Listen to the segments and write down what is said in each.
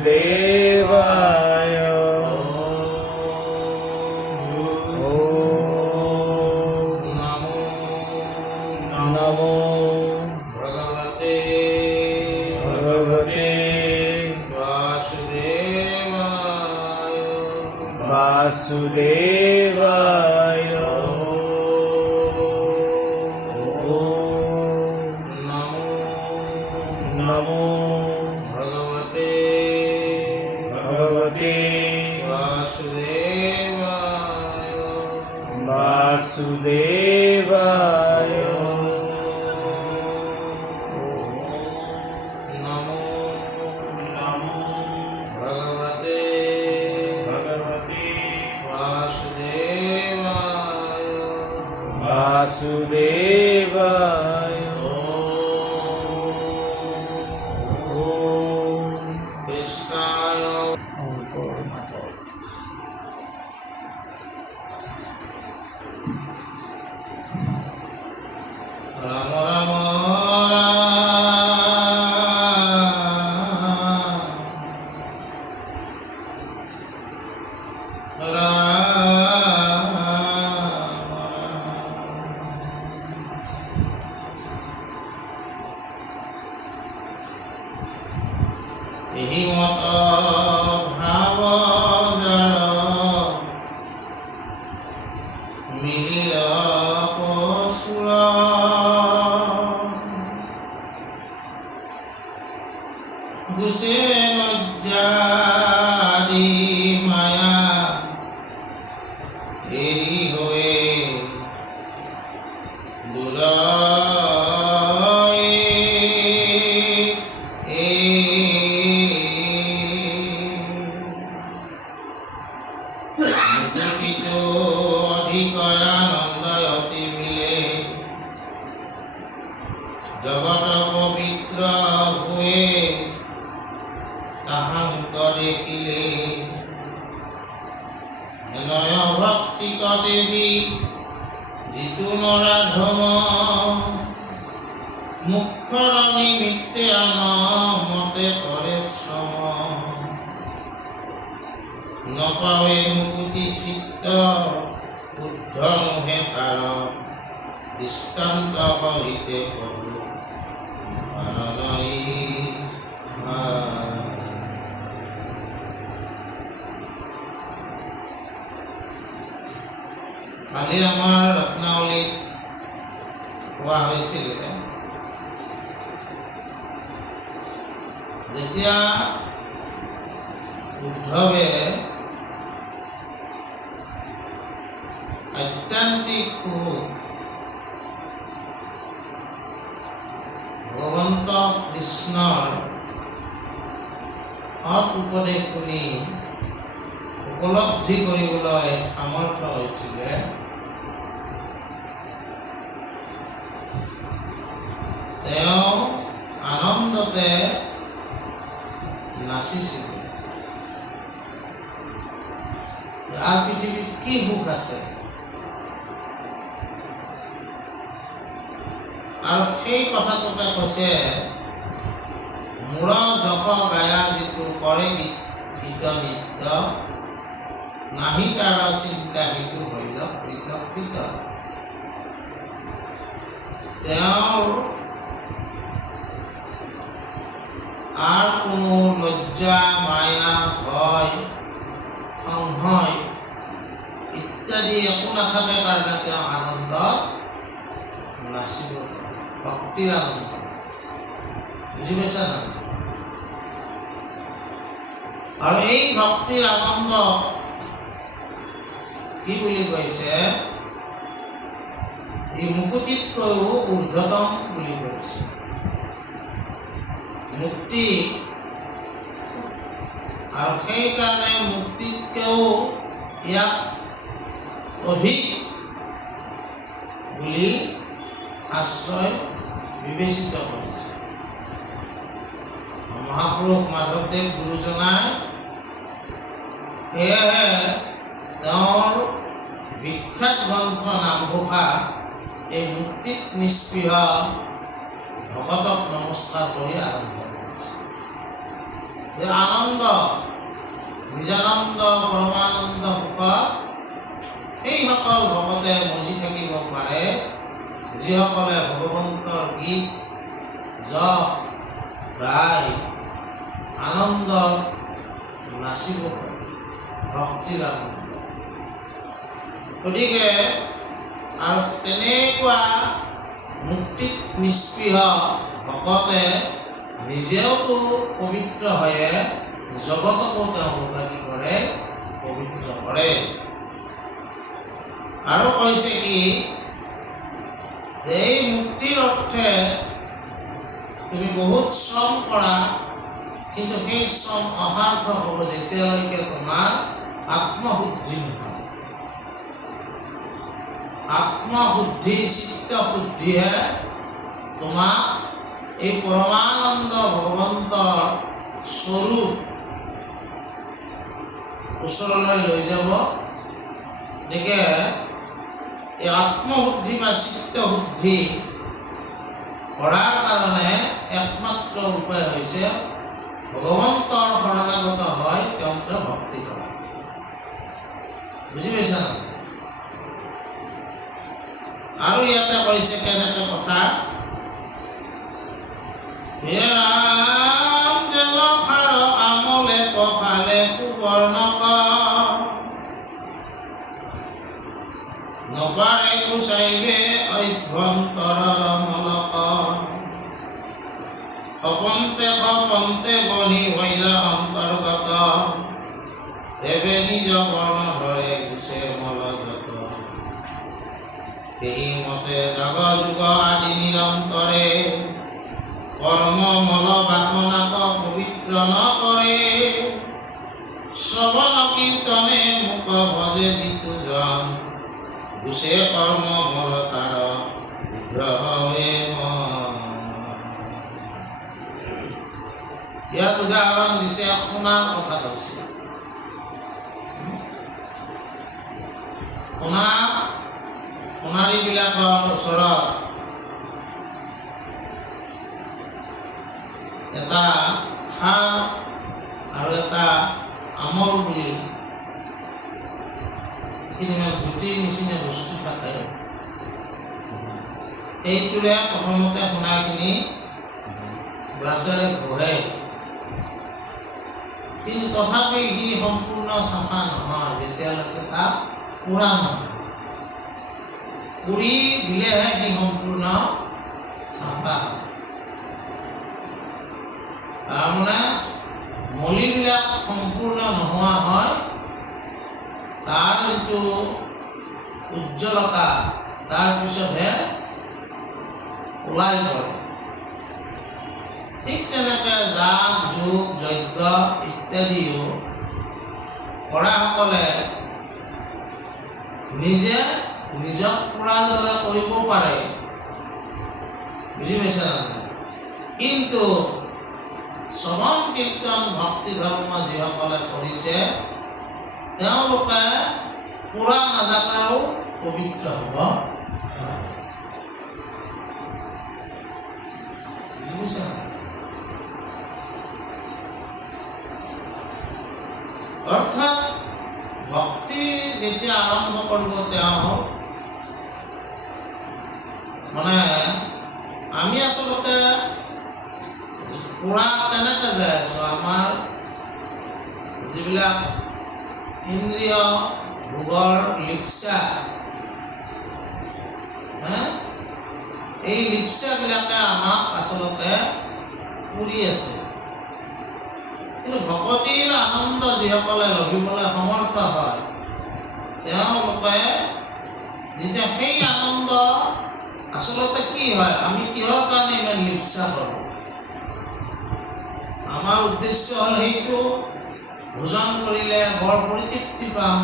वासुदेवाय नमो भगवते वासुदेवाय नमो भगवते वासुदेवाय नमो भगवते वासुदेवाय कृष्णाय राम राम एहि मत भाव मिलिल पशुर गुसे लज्जारी माया एरि होए जगत पवित्र हुए ताहांक देखिले हेनय भक्ति कतेजी जितु नराधम मुखर निमित्ते आन मते करे श्रम नपावे मुक्ति चित्त उद्धम हे तार दृष्टान्त कहिते प्रभु কালি আমাৰ ৰত্নাৱলীত কোৱা হৈছিল যেতিয়া উদ্ধৱে আত্যান্তিক ভগৱন্ত কৃষ্ণৰ সৎ উপদেশ শুনি উপলব্ধি কৰিবলৈ সামৰ্থ্য হৈছিলে তেওঁ আনন্দতে নাচিছিলে। পৃথিৱীত কি সুখ আছে আৰু সেই কথাটোতে কৈছে মূৰ যশ গায়া যিটো কৰে গীত নৃত্য নাহি তাৰ চিন্তা সেইটো হইল পৃথক তেওঁৰ আৰ কোনো লজ্জা মায়া ভয় সংশয় ইত্যাদি একো নাথাকে কাৰণে তেওঁ আনন্দ নাচিব ভক্তিৰ আনন্দ বুজি পাইছা না আৰু এই ভক্তিৰ আনন্দ কি বুলি কৈছে এই মুকুতিতকৈও ঊৰ্ধ্বতম বুলি কৈছে মুক্তি আৰু সেইকাৰণে মুক্তিতকৈও ইয়াক অধিক বুলি আশ্ৰয় বিবেচিত কৰিছে মহাপুৰুষ মাধৱদেৱ গুৰুজনাই সেয়েহে তেওঁৰ বিখ্যাত গ্ৰন্থ নামঘোষা এই মুক্তিত নিস্পৃহ ভকতক নমস্কাৰ কৰি আৰম্ভ কৰিছে যে আনন্দ নিজানন্দ পৰমানন্দ সুখত সেইসকল ভকতে মজি থাকিব পাৰে যিসকলে ভগৱন্তৰ গীত যশ গাই আনন্দ নাচিব পাৰে ভক্তিৰ আনন্দ গতিকে আৰু তেনেকুৱা মুক্তিত নিস্পৃহ ভকতে নিজেওতো পবিত্ৰ হয়ে জগতকো তেওঁলোকে কি কৰে পবিত্ৰ কৰে আৰু কৈছে কি যে এই মুক্তিৰ অৰ্থে তুমি বহুত শ্ৰম কৰা কিন্তু সেই শ্ৰম অসাৰ্থক হ'ব যেতিয়ালৈকে তোমাৰ আত্মশুদ্ধি নহয় আত্মশুদ্ধি চিত্তশুদ্ধিহে তোমাক এই পৰমানন্দ ভগৱন্তৰ স্বৰূপ ওচৰলৈ লৈ যাব গতিকে এই আত্মশুদ্ধি বা চিত্তশুদ্ধি কৰাৰ কাৰণে একমাত্ৰ উপায় হৈছে ভগৱন্তৰ শৰণাগত হয় তেওঁক ভক্তি কৰা বুজি পাইছা আৰু ইয়াতে কৈছে কেনেকৈ কথা হে ৰাম যেন খাৰ আমলে পখালে সুবৰ্ণক নপাৰে গুচাইবে অভ্যন্তৰ মলক সপন্তে বনি হইলা অন্তৰ্গত দেৱে নিজ বৰ্ণ ধৰে গুচে মল যত এই মতে জগ যুগ আদি নিৰন্তৰে কৰ্ম মল বাসনাক পবিত্ৰ নকৰে শ্ৰৱণ কীৰ্তনে মুখ ভজে যিটো জন গুচে কৰ্ম মল তাৰ বিগ্ৰহ ইয়াত উদাহৰণ দিছে সোণাৰ কথা কৈছে সোণাৰীবিলাকৰ ওচৰত এটা খাৰ আৰু এটা আমল বুলি গুটিৰ নিচিনা বস্তু থাকে এইটোৰে প্ৰথমতে সোণাখিনি ব্ৰাছেৰে ঘূৰে কিন্তু তথাপি সি সম্পূৰ্ণ চাফা নহয় যেতিয়ালৈকে তাক পুৰা নহয় পুৰি দিলেহে সি সম্পূৰ্ণ চাফা হয় তাৰমানে মলিবিলাক সম্পূৰ্ণ নোহোৱা হয় তাৰ যিটো উজ্জ্বলতা তাৰপিছতহে ওলাই পৰে ঠিক তেনেকৈ যাগ যোগ যজ্ঞ ইত্যাদিও কৰাসকলে নিজে নিজক পুৰাৰ দৰে কৰিব পাৰে বুজি পাইছা কিন্তু শ্ৰৱণ কীৰ্তন ভক্তি ধৰ্ম যিসকলে কৰিছে তেওঁলোকে পুৰা নাজাকাও পবিত্ৰ হ'ব বুজিছা অৰ্থাৎ ভক্তি যেতিয়া আৰম্ভ কৰিব তেওঁ মানে আমি আচলতে পুৰা কেনেকৈ যাই আছোঁ আমাৰ যিবিলাক ইন্দ্ৰিয় ভোগৰ লিপ্সা এই লিপ্সাবিলাকে আমাক আচলতে পুৰি আছে। কিন্তু ভকতিৰ আনন্দ যিসকলে লভিবলৈ সমৰ্থ হয় তেওঁলোকে যেতিয়া সেই আনন্দ আচলতে কি হয়, আমি কিহৰ কাৰণে ইমান লিপ্সা কৰোঁ? আমাৰ উদ্দেশ্য হ'ল সেইটো ভোজন কৰিলে বৰ পৰিতৃপ্তি পাম,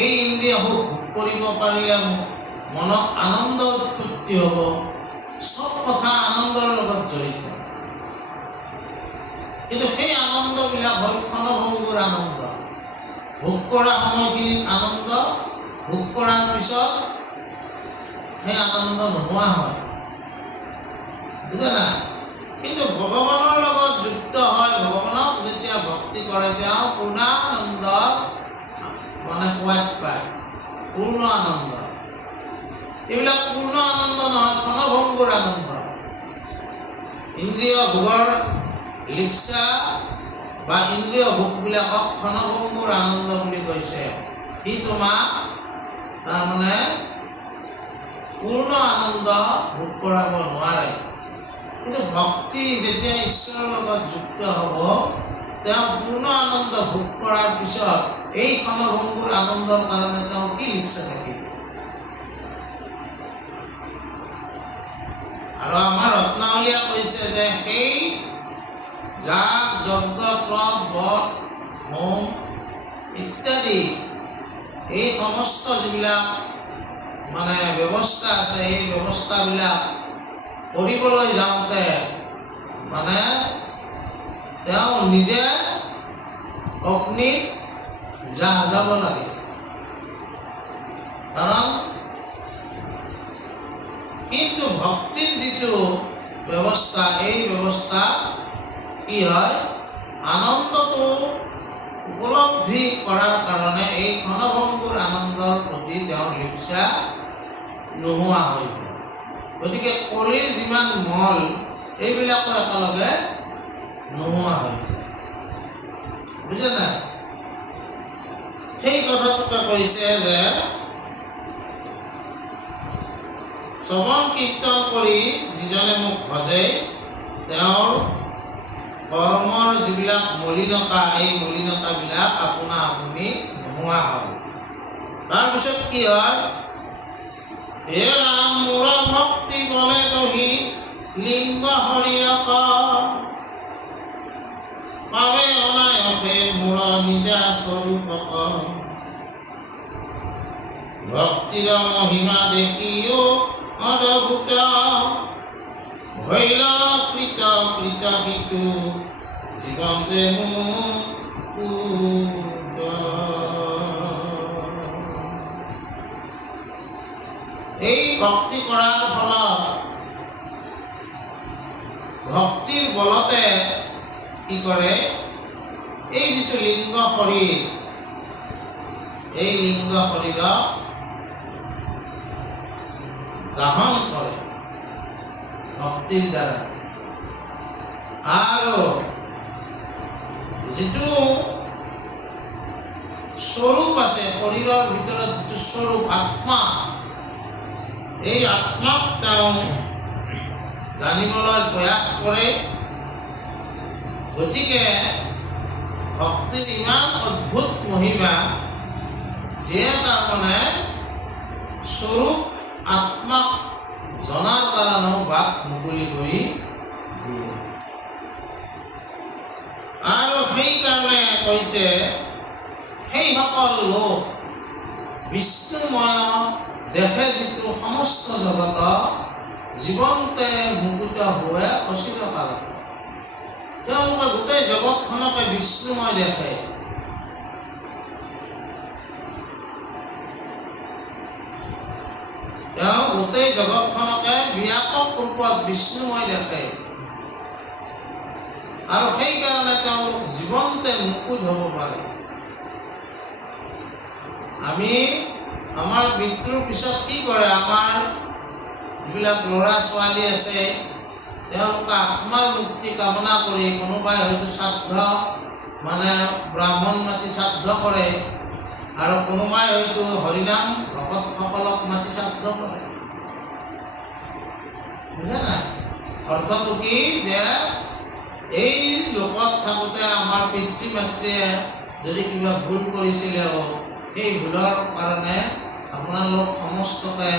এই ইন্দ্ৰিয় সুখ ভোগ কৰিব পাৰিলে মনত আনন্দ উৎপত্তি হ'ব। চব কথা আনন্দৰ লগত জড়িত। কিন্তু সেই আনন্দবিলাক হ'ল ক্ষণভংগুৰ আনন্দ। ভোগ কৰা সময়খিনিত আনন্দ, ভোগ কৰাৰ পিছত সেই আনন্দ নোহোৱা হয়, বুজা না? কিন্তু ভগৱানৰ লগত যুক্ত হয়, ভগৱানক যেতিয়া ভক্তি কৰে তেওঁ পূৰ্ণানন্দ মানে সোৱাদ পায়, পূৰ্ণ আনন্দ। এইবিলাক পূৰ্ণ আনন্দ নহয়, ক্ষণভংগুৰ আনন্দ। ইন্দ্ৰিয় ভোগৰ লিপ্সা বা ইন্দ্ৰিয় ভোগবিলাকক ক্ষণভংগুৰ আনন্দ বুলি কৈছে। সি তোমাক তাৰমানে পূৰ্ণ আনন্দ ভোগ কৰাব নোৱাৰে। কিন্তু ভক্তি যেতিয়া ঈশ্বৰৰ লগত যুক্ত হ'ব তেওঁ পূৰ্ণ আনন্দ ভোগ কৰাৰ পিছত এই ক্ষণভংগুৰ আনন্দৰ কাৰণে তেওঁ কি লিপ্সা থাকিব? আৰু আমাৰ ৰত্নাৱলীয়ে কৈছে যে সেই যাগ যজ্ঞ তপ বধ হোম ইত্যাদি এই সমস্ত যিবিলাক মানে ব্যৱস্থা আছে এই ব্যৱস্থাবিলাক কৰিবলৈ যাওঁতে মানে তেওঁ নিজে অগ্নিত যাব লাগে। কাৰণ কিন্তু ভক্তিৰ যিটো ব্যৱস্থা এই ব্যৱস্থা কি হয়, আনন্দটো উপলব্ধি কৰাৰ কাৰণে এই ক্ষণভংগুৰ আনন্দৰ প্ৰতি তেওঁৰ লিপ্সা নোহোৱা হৈ যায়। গতিকে কলিৰ যিমান মল এইবিলাকো একেলগে নোহোৱা হৈ যায়, বুজা নাই? সেই কথাটোকে কৈছে যে শ্ৰৱণ কীৰ্তন কৰি যিজনে মোক ভজে তেওঁৰ কৰ্মৰ যিবিলাক মলিনতা এই মলিনতাবিলাক আপোনা আপুনি নোহোৱা হয়। তাৰপিছত কি হয়, হে ৰাম মোৰ ভক্তি বলে দহি লিংগ শৰীৰক পাৱে অনায়সে মোৰ নিজা স্বৰূপক ভক্তিৰ মহিমা দেখিও অদ্ভুত ভৈল কৃত কৃত সিটো জীৱন্তে এই ভক্তি কৰাৰ ফলত ভক্তিৰ বলতে কি কৰে, এই যিটো লিংগ শৰীৰ এই লিংগ শৰীৰক দাহন কৰে ভক্তিৰ দ্বাৰা। আৰু যিটো স্বৰূপ আছে শৰীৰৰ ভিতৰত যিটো স্বৰূপ আত্মা এই আত্মাক তেওঁ জানিবলৈ প্ৰয়াস কৰে। গতিকে ভক্তিৰ ইমান অদ্ভুত মহিমা যিয়ে তাৰমানে স্বৰূপ আত্মাক জনাৰ কাৰণেও বাট মুকলি কৰি দিয়ে। আৰু সেইকাৰণে কৈছে সেইসকল লোক বিষ্ণুময় দেখে যিটো সমস্ত জগত জীৱন্তে মুকুত হোৱে অচিৰ কালত তেওঁলোকে গোটেই জগতখনকে বিষ্ণুময় দেখে। তেওঁ গোটেই জগতখনকে ব্যাপক ৰূপত বিষ্ণুময় দেখে। আৰু সেইকাৰণে তেওঁ তেওঁলোক জীৱনতে মুকুট হ'ব পাৰে। আমি আমাৰ মৃত্যুৰ পিছত কি কৰে, আমাৰ যিবিলাক ল'ৰা ছোৱালী আছে তেওঁলোকে আত্মাৰ মুক্তি কামনা কৰি কোনোবাই হয়তো শ্ৰাদ্ধ মানে ব্ৰাহ্মণ মাতি শ্ৰাদ্ধ কৰে আৰু কোনোবাই হয়তো হৰিনাম ভকতসকলক মাতি শ্ৰাদ্ধ কৰে। বুজা নাই? অৰ্থটো কি যে এই লোকত থাকোঁতে আমাৰ পিতৃ মাতৃয়ে যদি কিবা ভুল কৰিছিলেও সেই ভুলৰ কাৰণে আপোনালোক সমস্তকে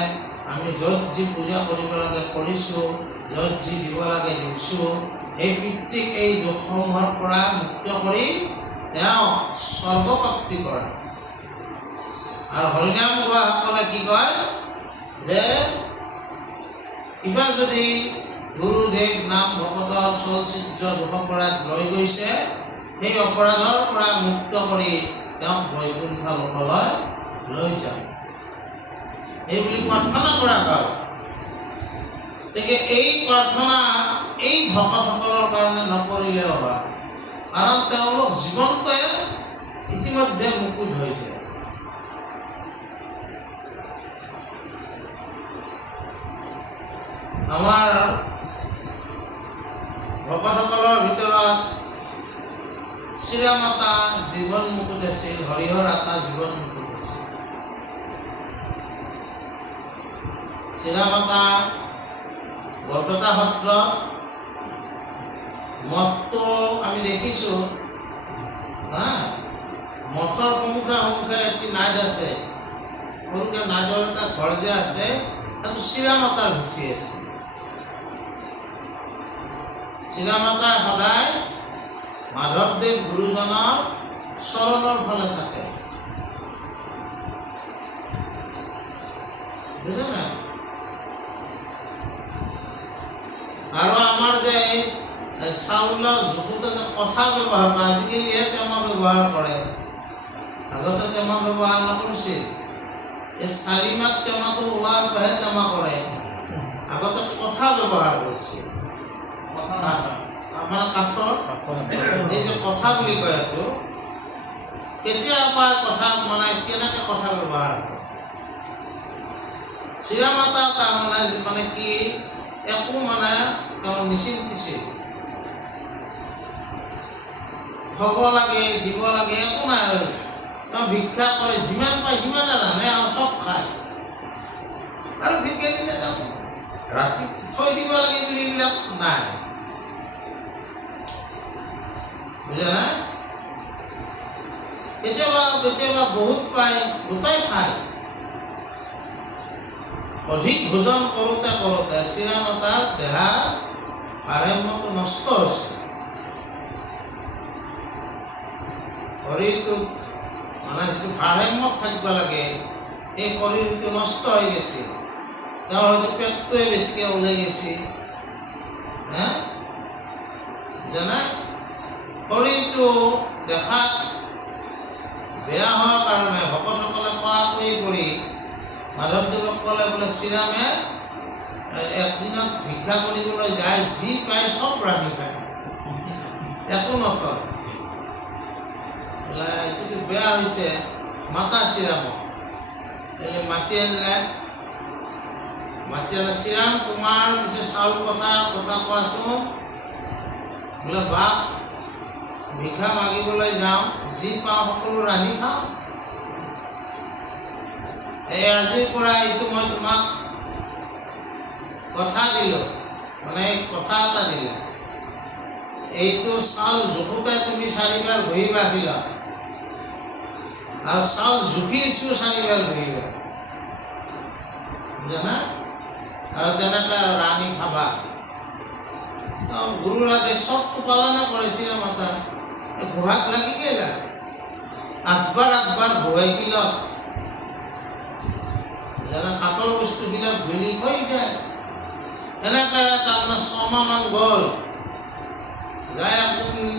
আমি য'ত যি পূজা কৰিব লাগে কৰিছোঁ, য'ত যি দিব লাগে দিছোঁ। এই পিতৃক এই দুখসমূহৰ পৰা মুক্ত কৰি তেওঁ স্বৰ্গপ্ৰাপ্তি কৰা। আৰু হৰিনাম গোৱাসকলে কি কয় যে কিবা যদি গুৰুদেৱ নাম ভকতৰ চলচিত্ৰ দুখ অপৰাধ ৰৈ গৈছে, সেই অপৰাধৰ পৰা মুক্ত কৰি তেওঁক বৈকুণ্ঠ লোকলৈ লৈ যায়, এই বুলি প্ৰাৰ্থনা কৰা হয়। গতিকে এই প্ৰাৰ্থনা এই ভকতসকলৰ কাৰণে নকৰিলেও হয়, কাৰণ তেওঁলোক জীৱনতে ইতিমধ্যে মুকুট হৈ যায়। আমাৰ ভকতসকলৰ ভিতৰত শ্ৰীৰামাতা জীৱন মুকুট আছিল, হৰিহৰ আতা জীৱন মুকুট আছিল। শ্ৰীৰামাতা বৰপেটা সত্ৰ মঠটো আমি দেখিছোঁ না, মঠৰ সন্মুখে সন্মুখে এটি নাদ আছে, সৰুকৈ নাদৰ এটা ঘৰ যে আছে তাতো শ্ৰীৰামাতাৰ ভুচি আছে। শ্ৰীৰামাতা সদায় মাধৱদেৱ গুৰুজনৰ চৰণৰ ফালে থাকে। বুজা নাই? আৰু আমাৰ যে চাউলৰ জোখোতে যে কথা ব্যৱহাৰ কৰে, আজিকালিহে টেমা ব্যৱহাৰ কৰে, আগতে টেমা ব্যৱহাৰ নকৰিছিল। এই চালিমাত টেমাটো ওলোৱাৰ পৰাহে টেমা কৰে, আগতে কথা ব্যৱহাৰ কৰিছিল। আমাৰ কাঠৰ এই যে কথা বুলি কয়, এইটো কেতিয়াবা কথা মানে কেনেকৈ কথা ব্যৱহাৰ কৰে। শ্ৰীৰামাতা তাৰমানে মানে কি একো মানে তেওঁ নিচিন্তিছিল, থ'ব লাগে দিব লাগে একো নাই। তেওঁ ভিক্ষা কৰে, যিমান পায় সিমানে ৰান্ধে আৰু চব খায়, আৰু ভিক্ষা দিলে যাব ৰাতি থৈ দিব লাগে বুলি এইবিলাক নাই। বুজা নাই? কেতিয়াবা কেতিয়াবা বহুত পায়, গোটাই খায়। অধিক ভোজন কৰোঁতে কৰোঁতে শ্ৰীৰামাতাৰ দেহাৰ ভাৰসাম্যটো নষ্ট হৈছে, শৰীৰটো মানে যিটো ভাৰসাম্যত থাকিব লাগে সেই শৰীৰটো নষ্ট হৈ গৈছে। তেওঁৰ হয়তো পেটটোৱে বেছিকৈ ওলাই গৈছে, জানা শৰীৰটো দেখাত বেয়া হোৱাৰ কাৰণে ভকতসকলে কোৱাকৈ কৰি মাধৱদেৱক ক'লে বোলে শ্ৰীৰামে একদিনত ভিক্ষা কৰিবলৈ যায়, যি পায় চব ৰান্ধি খায়, একো নথয়। বোলে এইটোতো বেয়া হৈছে, মাতা শ্ৰীৰামক। মাতি আনিলে, শ্ৰীৰাম তোমাৰ পিছে চাউল কথাৰ কথা কোৱাচোন। বোলে বাপ ভিক্ষা মাগিবলৈ যাওঁ, যি পাওঁ সকলো ৰান্ধি খাওঁ। এই আজিৰ পৰা এইটো মই তোমাক কথা দিলোঁ, মানে কথা এটা দিলা, এইটো চাউল জোখোতে তুমি 4 বাৰ ঘঁহিবা দিলা, আৰু চাউল জুখিছো 4 বাৰ ঘঁহিবা, জানা, আৰু তেনেকৈ ৰান্ধি খাবা। গুৰুৰ আদেশ চবটো পালনে কৰিছিলে। মাতা গুহাত লাগি গেলা, 8 বাৰ ঘঁহাই দিলা, যেনে কাঠৰ বস্তুবিলাক ধুলি হৈ যায়। এনেকৈ তাৰমানে 6 মাহমান গ'ল, যাই একদিন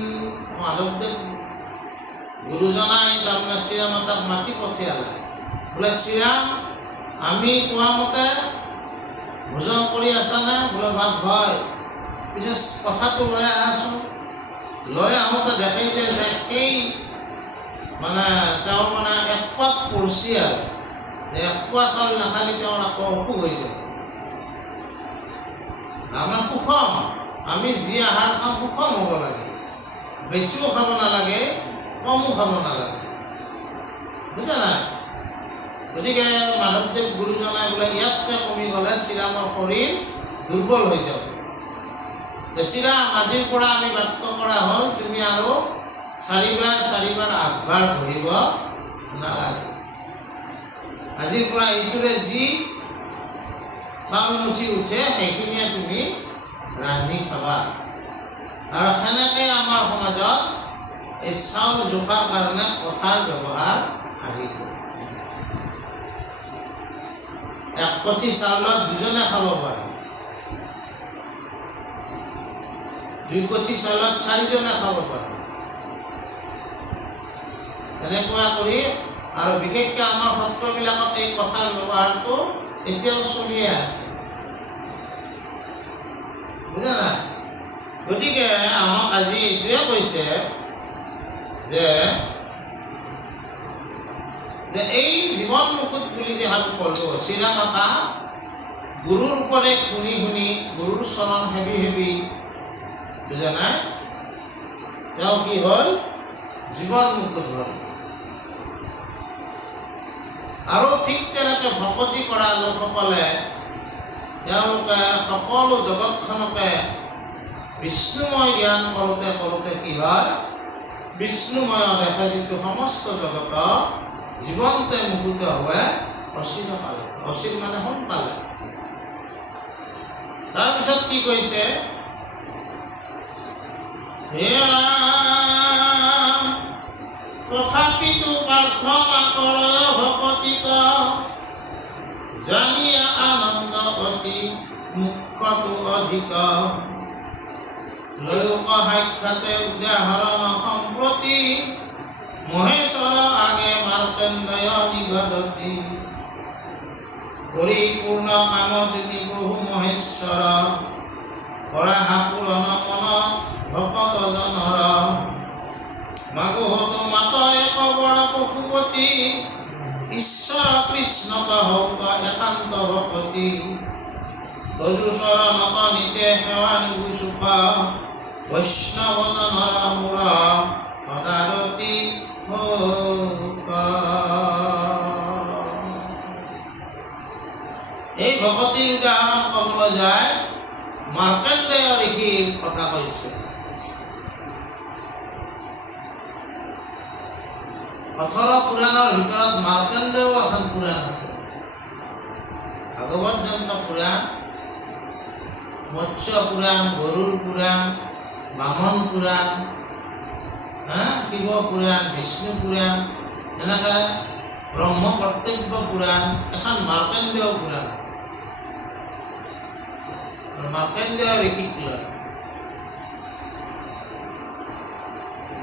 মাধৱদেৱ গুৰুজনাই তাৰমানে শ্ৰীৰামাতাক মাতি পঠিয়ালে, বোলে শ্ৰীৰাম আমি কোৱা মতে ভোজন কৰি আছানে? বোলে বাপ হয়, পিছে কথাটো লৈ আহাচোন। লৈ আহোঁতে দেখিছে যে সেই মানে তেওঁৰ মানে এক পাক পৰিছে আৰু এক পোৱা চাউল নাখালে তেওঁৰ আকৌ অসুখ হৈ যায়। আমাৰ সুষম, আমি যি আহাৰ খাওঁ সুষম হ'ব লাগে, বেছিও খাব নালাগে, কমো খাব নালাগে, বুজা নাই? গতিকে মাধৱদেৱ গুৰুজনাই বোলে ইয়াতকৈ কমি গ'লে শ্ৰীৰামৰ শৰীৰ দুৰ্বল হৈ যাব। শ্ৰীৰাম আজিৰ পৰা আমি বাক্য কৰা হ'ল তুমি আৰু চাৰিবাৰ আগবাৰ ধৰিব নালাগে। আজিৰ পৰা এইটোৰে যি চাউল মুঠি উঠে সেইখিনিয়ে তুমি ৰান্ধি খাবা। আৰু সেনেকৈ আমাৰ সমাজত এই চাউল জোখাৰ কাৰণে কথাৰ ব্যৱহাৰ আহিব। এক কঠি চাউলত দুজনে খাব পাৰে, 2 কঠি চাউলত 4জনে খাব পাৰে। এনেকুৱা কৰি আৰু বিশেষকৈ আমাৰ সত্ৰবিলাকত এই কথাৰ ব্যৱহাৰটো এতিয়াও চলিয়ে আছে, বুজা নাই? গতিকে আমাক আজি এইটোৱে কৈছে যে এই জীৱন মুকুট বুলি যে আমি ক'লোঁ, শ্ৰীৰামাতা গুৰুৰ ওপৰে শুনি শুনি গুৰুৰ চৰণ হেবি হেবি, বুজা নাই? তেওঁ কি হ'ল? জীৱন মুকুট হ'ল। আৰু ঠিক তেনেকৈ ভকতি কৰা লোকসকলে তেওঁলোকে সকলো জগতখনকে বিষ্ণুময় জ্ঞান কৰোঁতে কৰোঁতে কি হয়? বিষ্ণুময় দেখা যিটো সমস্ত জগত জীৱন্তে মুকুত হয় অচিৰ কালে, অচিৰ মানে সোনকালে। তাৰপিছত কি কৈছে? হে ৰাম তথাপিতো প্ৰাৰ্থনা কৰ ভকতিক, জানিয়া আনন্দ অতি মুখ্যটো অধিক। লোক সাক্ষাতে উদাহৰণ সম্প্ৰতি, মহেশ্বৰ আগে মাৰ্কণ্ডেয় নিগদতি। পৰিপূৰ্ণ কাম তুমি প্ৰভু মহেশ্বৰ, কৰা পূৰণ মন ভকত জনৰ। মাগোহত মাত এক বৰা পশুপতি, ঈশ্বৰ কৃষ্ণত হৌক একান্ত ভকতি। তজু চৰণত নিতে সেৱা নিবু সুখ, বৈষ্ণৱ জনৰ মূৰ সদাৰতি হৌক। এই ভকতিৰ উদাহৰণ ক'বলৈ যায় মাৰ্কণ্ডেয় ঋষিৰ কথা কৈছে। 18 পুৰাণৰ ভিতৰত মাৰ্কণ্ডেয় এখন পুৰাণ আছে, ভাগৱত যন্ত্ৰ পুৰাণ, মৎস্য পুৰাণ, গৰুড় পুৰাণ, বামন পুৰাণ, শিৱ পুৰাণ, বিষ্ণু পুৰাণ, এনেকৈ ব্ৰহ্ম কৰ্তব্য পুৰাণ, এখন মাৰ্কণ্ডেয় পুৰাণ আছে। মাৰ্কণ্ডেয় ঋষিক লয়।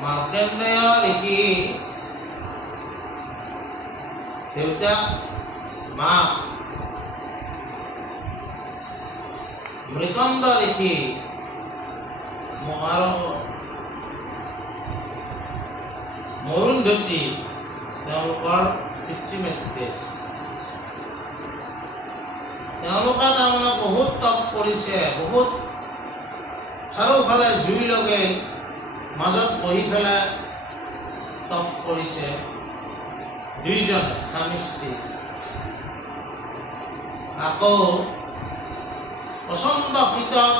মাৰ্কণ্ডেয় ঋষি দেউতাক মাক, মৃকণ্ড ঋষি মৰুন্ধতী তেওঁলোকৰ পিতৃ-মাতৃ আছে। তেওঁলোকে তাৰমানে বহুত তপ কৰিছে, বহুত চাৰিওফালে জুই লগাই মাজত বহি পেলাই তপ কৰিছে, দুইজনে স্বামী স্ত্ৰী। আকৌ প্ৰচণ্ড শীতত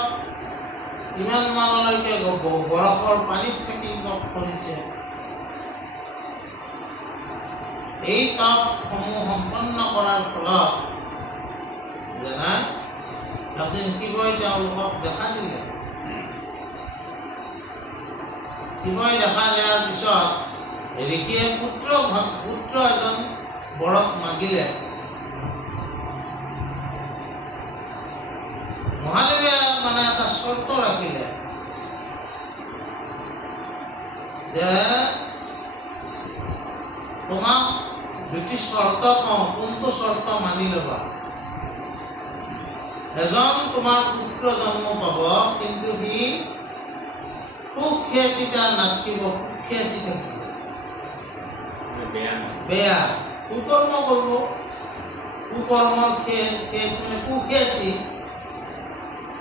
ইমান মানলৈকে বৰফৰ পানীত থাকি তপ কৰিছে। এই তপসমূহ সম্পন্ন কৰাৰ ফলত এদিন শিৱই তেওঁলোকক দেখা দিলে। শিৱই দেখা দিয়াৰ পিছত ঋষিয়ে পুত্ৰ এজন বৰক মাগিলে। মহাদেৱে মানে এটা চৰ্ত ৰাখিলে যে তোমাক 2টি চৰ্ত কওঁ, কোনটো চৰ্ত মানি ল'বা? এজন তোমাৰ পুত্ৰ জন্ম পাব, কিন্তু সি সুখ সুখীয়াতি তাৰ নাথাকিব, সুখীয়াতি থাকিব। বেয়া বেয়া কুকৰ্ম কৰিব, কুকৰ্মৰ কুখ্যাতি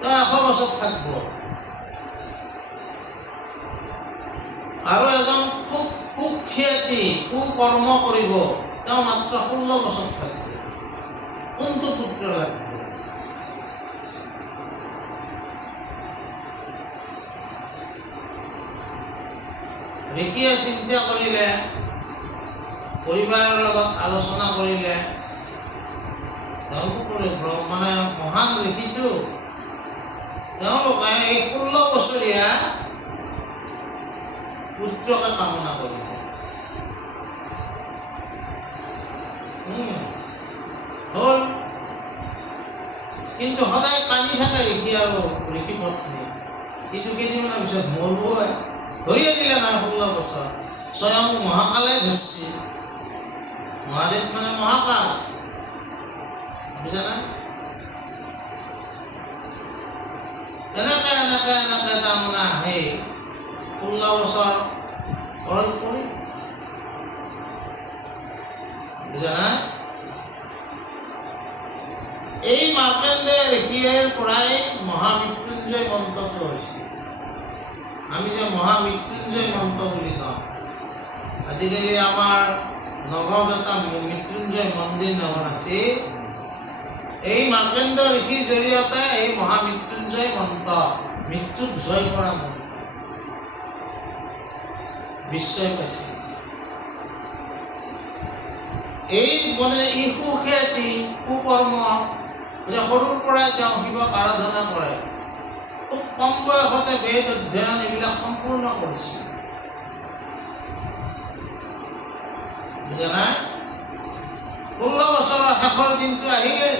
তেওঁ 100 বছৰ থাকিব। আৰু এজন খুব কুখ্যাতি কুকৰ্ম কৰিব, তেওঁ মাত্ৰ 16 বছৰ থাকিব। কোনটো পুত্ৰ লাগিব? ঋষিয়ে চিন্তা কৰিলে, পৰিবাৰৰ লগত আলোচনা কৰিলে, তেওঁলোকে মানে মহান ঋষিটো, তেওঁলোকে এই 16 বছৰীয়া পুত্ৰকে কামনা কৰিলে। হ'ল, কিন্তু সদায় কান্দি থাকে ঋষি আৰু ঋষি পত্নী। কিন্তু কেইদিনমানৰ পিছত মৰিবই, ধৰিয়ে দিলে নহয় 16 বছৰ। স্বয়ং মহাকালে ধৰিছিল। মহাদেৱ মানে মহাকাল, বুজা নাই? এনেকে এনেকে এনেকে তাৰমানে আহে 16 বছৰ ঘৰত পৰি, বুজা নাই? এই মাৰ্কেণ্ডেয় ঋষিৰ পৰাই মহামৃত্যুঞ্জয় মন্ত্ৰটো হৈছিল। আমি যে মহামৃত্যুঞ্জয় মন্ত্ৰ বুলি কওঁ, আজিকালি আমাৰ নগাঁৱত এটা মৃত্যুঞ্জয় মন্দিৰ নাম আছে। এই মাৰ্কেণ্ডেয় ঋষিৰ জৰিয়তে এই মহামৃত্যুঞ্জয় মন্ত্ৰ, মৃত্যুক জয় কৰা মন্ত্ৰ বিশ্বই পাইছে। এই মানে ই সুখ্যাতি কুকৰ্ম, সৰুৰ পৰাই তেওঁ শিৱক আৰাধনা কৰে। খুব কম বয়সতে বেদ অধ্যয়ন এইবিলাক সম্পূৰ্ণ কৰিছিল, বুজা নাই? 16 বছৰৰ শেষৰ দিনটো আহি গ'ল।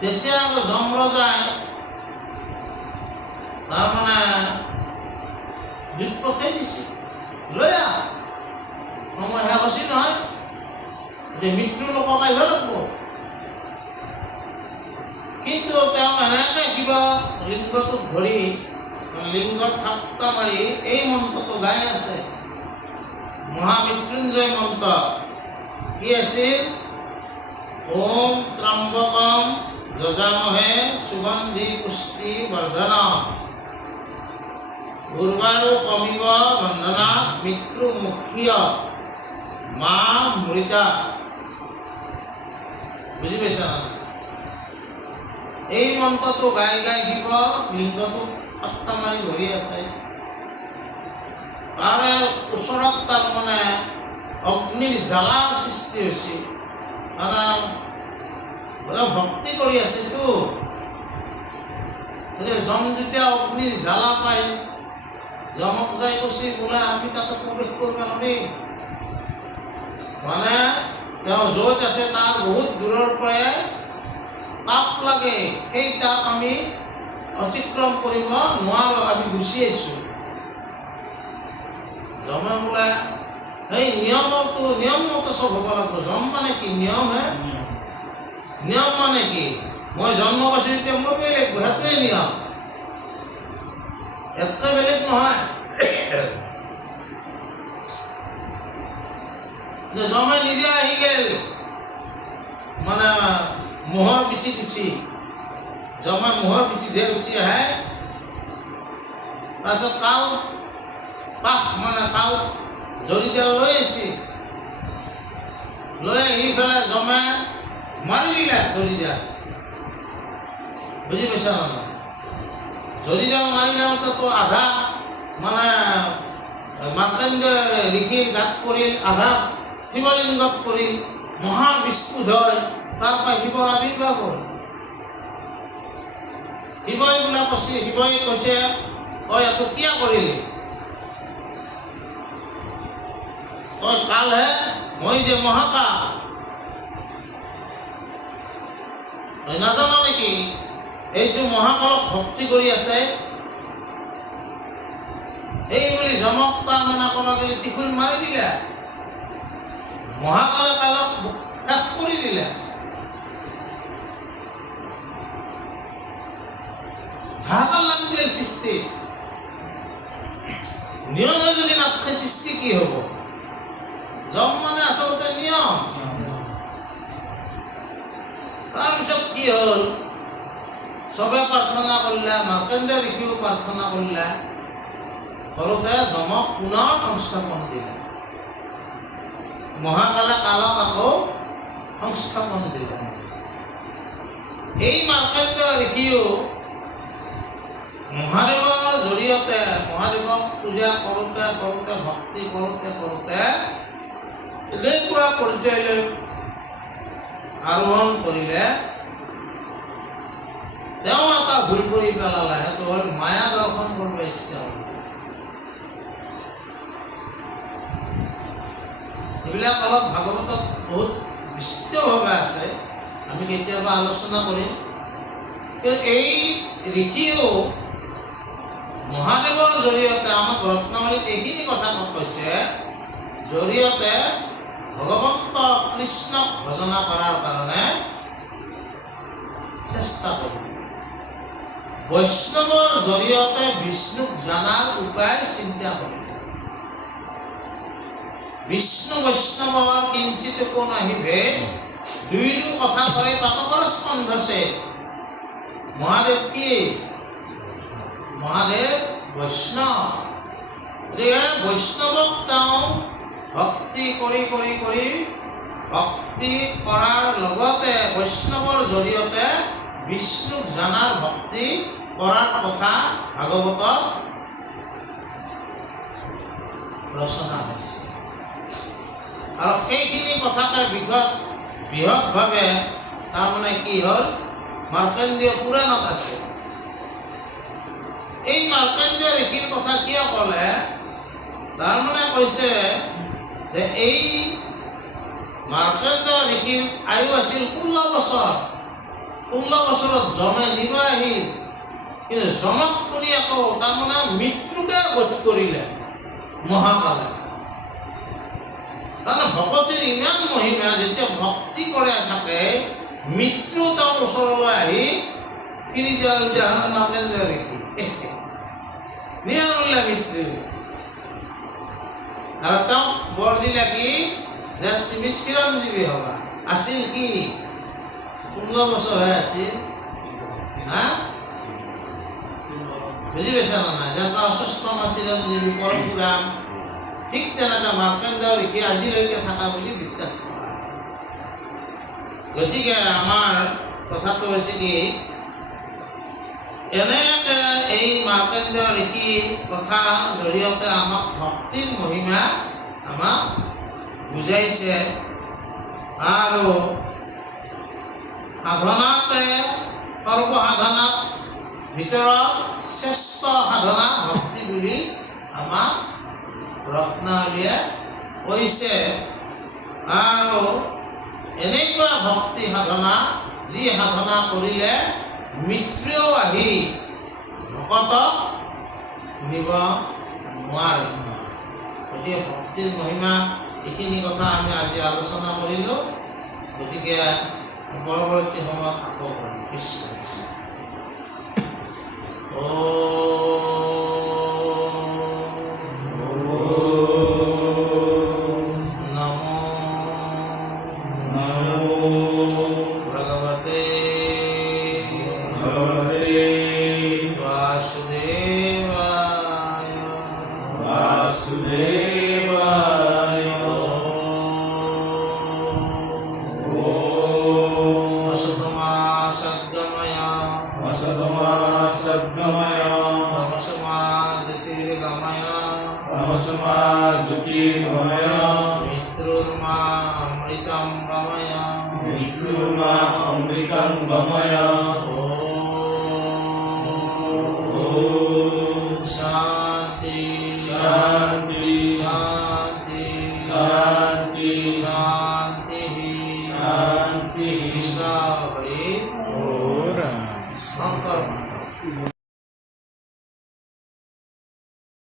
তেতিয়া যমৰাজাই তাৰমানে দূত পঠাই দিছে, লৈ আহ, সময় শেষ হৈছে নহয়, যে মৃত্যুৰ লোকক আহিব লাগিব। কিন্তু তেওঁ এনেকৈ কিবা লিংগটোক ধৰি, লিংগত সাপ্তা মাৰি এই মন্ত্ৰটো গাই আছে, মহামৃত্যুঞ্জয় মন্ত্ৰ। কি আছিল? ওম ত্ৰম্বকম যজামহে সুগন্ধি পুষ্টি বৰ্ধনম উৰ্বাৰু কমিব বন্ধনা মৃত্যু মুখ্য মা মৃতা। বুজি পাইছা না? এই মন্ত্ৰটো গাই গাই শিৱ লিংগটো সাপ্তা মাৰি ধৰি আছে। তাৰে ওচৰত তাৰমানে অগ্নিৰ জ্বালাৰ সৃষ্টি হৈছিল। ভক্তি কৰি আছেতো, যম যেতিয়া অগ্নিৰ জ্বালা পায়, যমক যাই কৈছে বোলে আমি তাতে প্ৰৱেশ কৰিব নোৱাৰিম। মানে তেওঁ য'ত আছে তাৰ বহুত দূৰৰ পৰাই তাপ লাগে, সেই তাপ আমি অতিক্ৰম কৰিব নোৱাৰোঁ, আমি গুচি আহিছোঁ। যমে বোলে সেই নিয়ম মতে চব হ'ব লাগিব। যম মানে কি? নিয়ম হে। নিয়ম মানে কি? মই জন্ম পাইছোঁ এতিয়া মোৰ বেলেগ, সেইটোৱে নিয়ম, এটাই বেলেগ নহয়। যমে নিজে আহি গেল, মানে মোহৰ পিছি পিছি, যমে মোহৰ পিছি ধেৰ উঠি আহে। তাৰপিছত কাল পাশ মানে কাল জৰিডাল লৈ আহিছে, লৈ আহি পেলাই যমে মাৰি দিলে জৰিডাল। বুজি পাইছা নহয়? জৰিডাল মাৰি যাওঁতেতো আধা মানে মাৰ্কেণ্ডেয় ঋষিৰ গাত পৰিল, আধা শিৱলিংগত পৰিল, মহাবিস্ফোট হয়। তাৰপৰা শিৱৰ আৱিৰ্ভাৱ হয়। শিৱই কৈছে তই একো কিয় কৰিলি? তই কালহে, মই যে মহাকাল, তই নাজান নেকি? এইটো মহাকালক ভক্তি কৰি আছে। এই বুলি যমক তাৰমানে ক'বাকে ত্ৰিশূল মাৰি দিলে, মহাকালে কালক শেষ কৰি দিলে। সৃষ্টি নিয়মে যদি নাথাকে সৃষ্টি কি হ'ব জম মানে আচলতে নিয়ম তাৰপিছত কি হ'ল চবে প্ৰাৰ্থনা কৰিলে মাৰ্কণ্ডেয় ঋষিও প্ৰাৰ্থনা কৰিলে কৰোঁতে যমক পুনৰ সংস্থাপন দিলে মহাকালে কালক আকৌ সংস্থাপন দিলে এই মাৰ্কণ্ডেয় ঋষিও মহাদেৱৰ জৰিয়তে মহাদেৱক পূজা কৰোঁতে কৰোঁতে ভক্তি কৰোঁতে কৰোঁতে এনেকুৱা পৰ্যায়লৈ আৰোহণ কৰিলে তেওঁ এটা ভুল কৰি পেলালে সেইটো হ'ল মায়া দৰ্শন কৰিব ইচ্ছা হ'ল এইবিলাক অলপ ভাগৱতত বহুত বিস্তৃতভাৱে আছে আমি কেতিয়াবা আলোচনা কৰিম কিন্তু এই ঋষিও মহাদেৱৰ জৰিয়তে আমাক ৰত্নাৱলীত এইখিনি কথা কৈছে জৰিয়তে ভগৱন্ত কৃষ্ণক ভজনা কৰাৰ কাৰণে চেষ্টা কৰিব বৈষ্ণৱৰ জৰিয়তে বিষ্ণুক জনাৰ উপায় চিন্তা কৰিব বিষ্ণু বৈষ্ণৱৰ কিঞ্চিত কোন আহিবে দুইৰো কথা কয় পাতকৰ স্কন্ধ আছে মহাদেৱ কি মহাদেৱ বৈষ্ণৱ গতিকে বৈষ্ণৱক তেওঁ ভক্তি কৰি কৰি কৰি ভক্তি কৰাৰ লগতে বৈষ্ণৱৰ জৰিয়তে বিষ্ণুক জনাৰ ভক্তি কৰাৰ কথা ভাগৱতত ৰচনা হৈছে আৰু সেইখিনি কথাকে বৃহৎভাৱে তাৰমানে কি হ'ল মাৰ্কণ্ডেয় পুৰাণত আছে এই মাৰ্কণ্ডেয় ঋষিৰ কথা কিয় ক'লে তাৰমানে কৈছে যে এই মাৰ্কণ্ডেয় ঋষিৰ আয়ু আছিল 16 বছৰ 16 বছৰত যমে নিব আহিল কিন্তু যমক শুনি আকৌ তাৰমানে মৃত্যুকে বধ কৰিলে মহাকালে তাৰমানে ভকতিৰ ইমান মহিমা যেতিয়া ভক্তি কৰে থাকে মৃত্যু তেওঁৰ ওচৰলৈ আহি কিনি যোৱা মাৰ্কণ্ডেয় ঋষি নিয়াৰিলে মৃত্যু আৰু তেওঁক বৰ দিলে কি যে তুমি চিৰঞ্জীৱী হ'বা আছিল কি 16 বছৰহে আছিল হা বুজি পাইছা না নাই যে এটা অসুস্থমা চিৰঞ্জীৱী পৰশুৰাম ঠিক তেনেকৈ মাৰ্কণ্ডেয় ঋষি আজিলৈকে থকা বুলি বিশ্বাস কৰা গতিকে আমাৰ কথাটো হৈছে কি এনেকৈ এই মাৰ্কণ্ডেয় ঋষিৰ কথা জৰিয়তে আমাক ভক্তিৰ মহিমা আমাক বুজাইছে আৰু সাধনাতে সৰ্বসাধনাত ভিতৰত শ্ৰেষ্ঠ সাধনা ভক্তি বুলি আমাক ৰত্নাৱলীয়ে কৈছে আৰু এনেকুৱা ভক্তি সাধনা যি সাধনা কৰিলে মৃত্যুও আহি ভকতক নিব নোৱাৰে গতিকে ভক্তিৰ মহিমা এইখিনি কথা আমি আজি আলোচনা কৰিলোঁ গতিকে পৰৱৰ্তী সময়ত আকৌ কৰিম কৃষ্ণ Amritam Gamaya